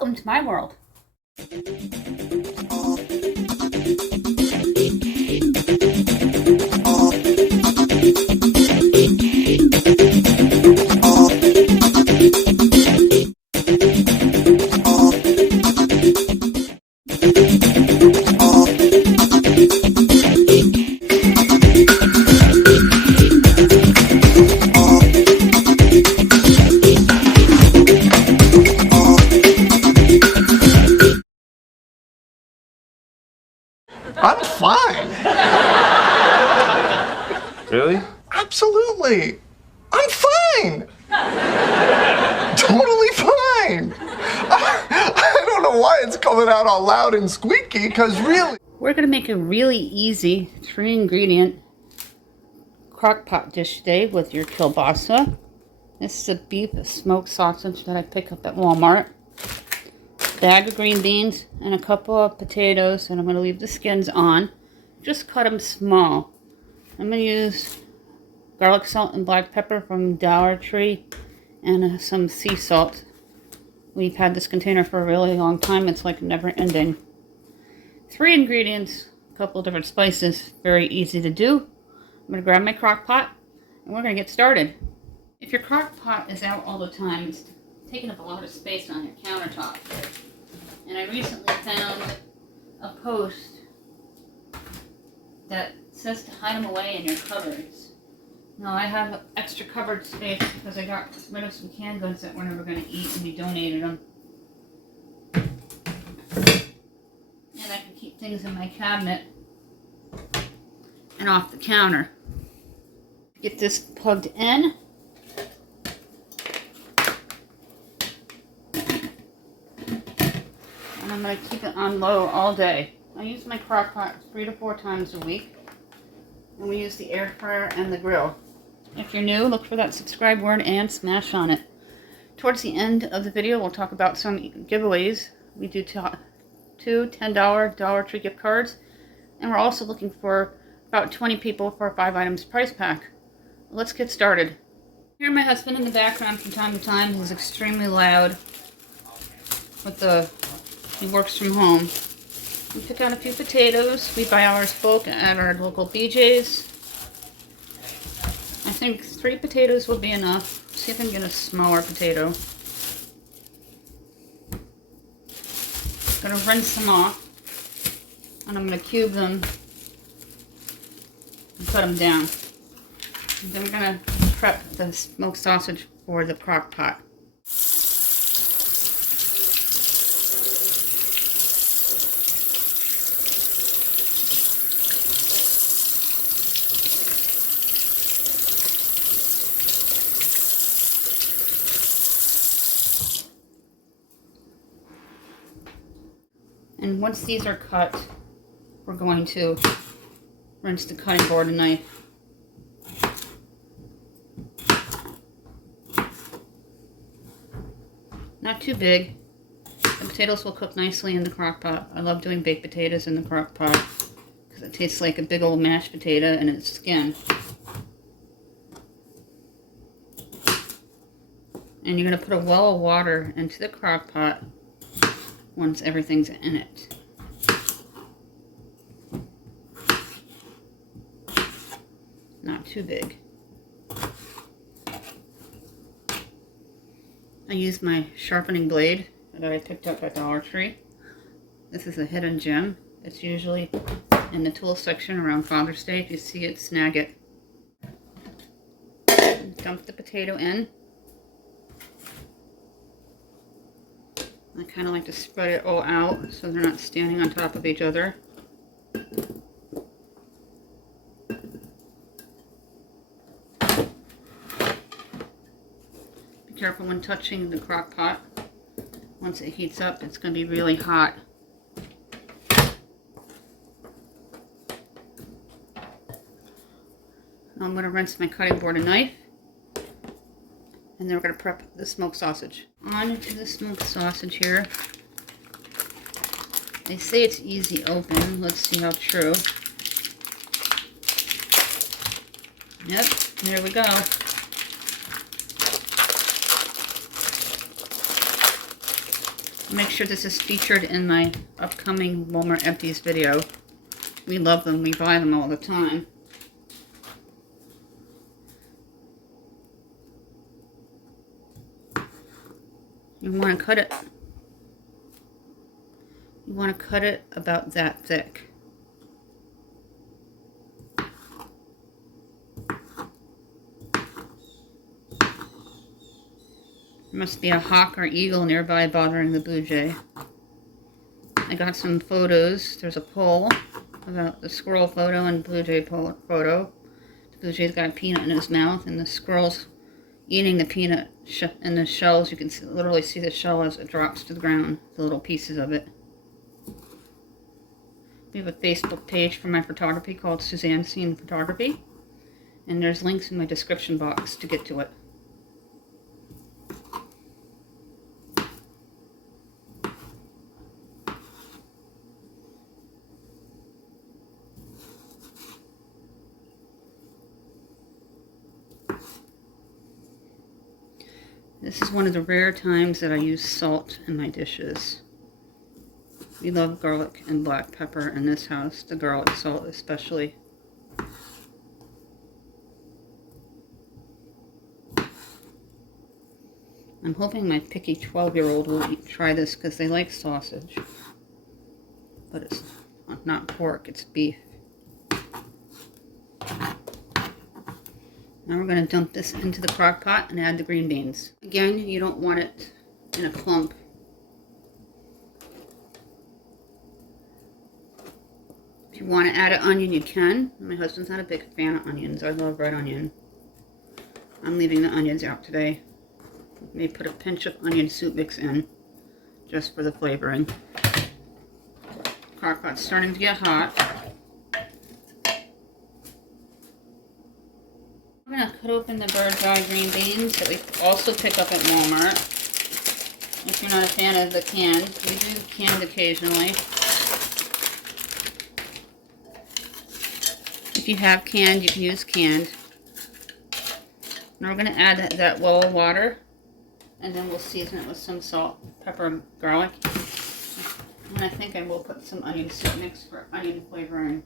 Welcome to my world. I'm fine. Really? Absolutely. I'm fine. Totally fine. I don't know why it's coming out all loud and squeaky, because really... We're going to make a really easy 3-ingredient crock-pot dish today with your kielbasa. This is a beef smoked sausage that I picked up at Walmart. Bag of green beans and a couple of potatoes, and I'm going to leave the skins on. Just cut them small. I'm going to use garlic salt and black pepper from Dollar Tree and some sea salt. We've had this container for a really long time. It's like never ending. 3 ingredients, a couple different spices, very easy to do. I'm going to grab my crock pot and we're going to get started. If your crock pot is out all the time, it's taking up a lot of space on your countertop. And I recently found a post that says to hide them away in your cupboards. Now I have extra cupboard space because I got rid of some canned goods that we're never going to eat and we donated them. And I can keep things in my cabinet and off the counter. Get this plugged in. And I'm going to keep it on low all day. I use my crock pot 3 to 4 times a week. And we use the air fryer and the grill. If you're new, look for that subscribe word and smash on it. Towards the end of the video, we'll talk about some giveaways. We do 2 $10 Dollar Tree gift cards. And we're also looking for about 20 people for a 5 items prize pack. Let's get started. Hear my husband in the background from time to time. He's extremely loud. He works from home. We pick out a few potatoes. We buy ours bulk at our local BJ's. I think 3 potatoes will be enough. See if I can get a smaller potato. Gonna rinse them off. And I'm gonna cube them and put them down. And then we're gonna prep the smoked sausage for the crock pot. And once these are cut, we're going to rinse the cutting board and knife. Not too big. The potatoes will cook nicely in the crock pot. I love doing baked potatoes in the crock pot because it tastes like a big old mashed potato and its skin. And you're going to put a well of water into the crock pot once everything's in it. Not too big. I use my sharpening blade that I picked up at Dollar Tree. This is a hidden gem. It's usually in the tool section around Father's Day. If you see it, snag it. Dump the potato in. I kind of like to spread it all out so they're not standing on top of each other. Be careful when touching the crock pot. Once it heats up, it's going to be really hot. I'm going to rinse my cutting board and knife. And then we're going to prep the smoked sausage. On to the smoked sausage here. They say it's easy open. Let's see how true. Yep, there we go. Make sure this is featured in my upcoming Walmart Empties video. We love them. We buy them all the time. You want to cut it. You want to cut it about that thick. There must be a hawk or eagle nearby bothering the blue jay. I got some photos. There's a poll about the squirrel photo and blue jay photo. The blue jay's got a peanut in his mouth, and the squirrel's eating the peanut in the shells. You can literally see the shell as it drops to the ground, the little pieces of it. We have a Facebook page for my photography called Suzanne Scene Photography, and there's links in my description box to get to it. This is one of the rare times that I use salt in my dishes. We love garlic and black pepper in this house, the garlic salt especially. I'm hoping my picky 12-year-old will try this because they like sausage. But it's not pork, it's beef. Now we're going to dump this into the crock pot and add the green beans. Again, you don't want it in a clump. If you want to add an onion, you can. My husband's not a big fan of onions. I love red onion. I'm leaving the onions out today. May put a pinch of onion soup mix in, just for the flavoring. Crockpot's starting to get hot. I'm going to cut open the bird's eye green beans that we also pick up at Walmart. If you're not a fan of the canned, we do canned occasionally. If you have canned, you can use canned. Now we're going to add that well of water, and then we'll season it with some salt, pepper, and garlic. And I think I will put some onion soup mix for onion flavoring.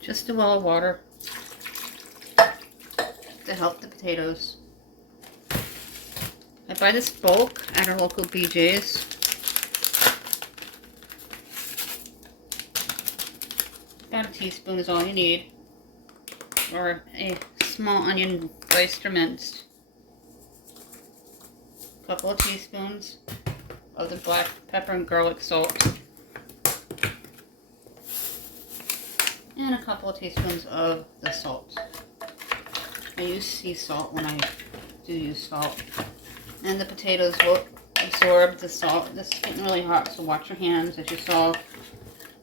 Just a well of water to help the potatoes. I buy this bulk at our local BJ's. About a teaspoon is all you need. Or a small onion diced or minced. A couple of teaspoons of the black pepper and garlic salt. And a couple of teaspoons of the salt. I use sea salt when I do use salt. And the potatoes will absorb the salt. This is getting really hot, so watch your hands. As you saw,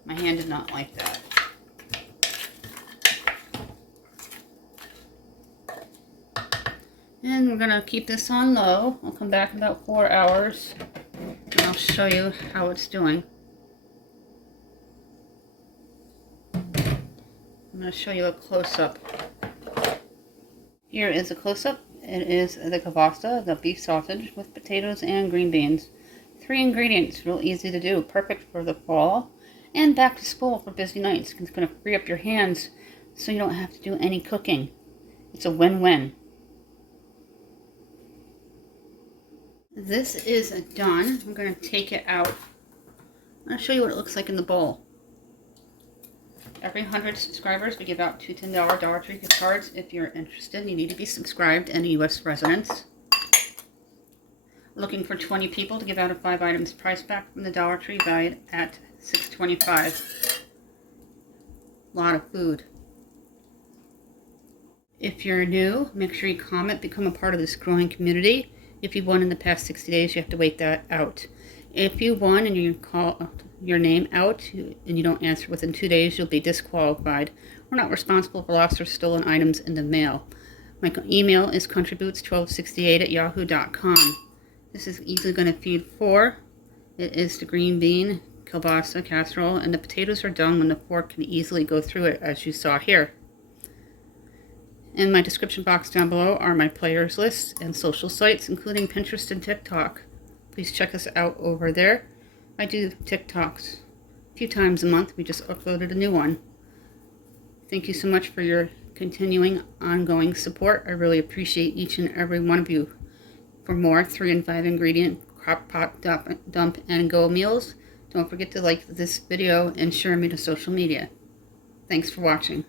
my hand did not like that. And we're going to keep this on low. I'll come back in about 4 hours and I'll show you how it's doing. I'm going to show you a close-up. Here is a close-up. It is the kielbasa, the beef sausage with potatoes and green beans. 3 ingredients, real easy to do, perfect for the fall and back to school for busy nights. It's going to free up your hands so you don't have to do any cooking. It's a win-win. This is done. I'm going to take it out. I'm going to show you what it looks like in the bowl. Every 100 subscribers, we give out 2 $10 Dollar Tree gift cards. If you're interested, you need to be subscribed and a U.S. resident. Looking for 20 people to give out a 5 items price pack from the Dollar Tree, valued at $6.25. A lot of food. If you're new, make sure you comment, become a part of this growing community. If you won in the past 60 days, you have to wait that out. If you won and you call your name out and you don't answer within 2 days, you'll be disqualified. We're not responsible for lost or stolen items in the mail. My email is countryboots1268@yahoo.com. This is easily going to feed 4. It is the green bean kielbasa casserole, and the potatoes are done when the fork can easily go through it, as you saw here. In my description box down below are my players lists and social sites, including Pinterest and TikTok. Please check us out over there. I do TikToks a few times a month. We just uploaded a new one. Thank you so much for your continuing, ongoing support. I really appreciate each and every one of you. For more 3 and 5 ingredient Crockpot dump and go meals, don't forget to like this video and share me to social media. Thanks for watching.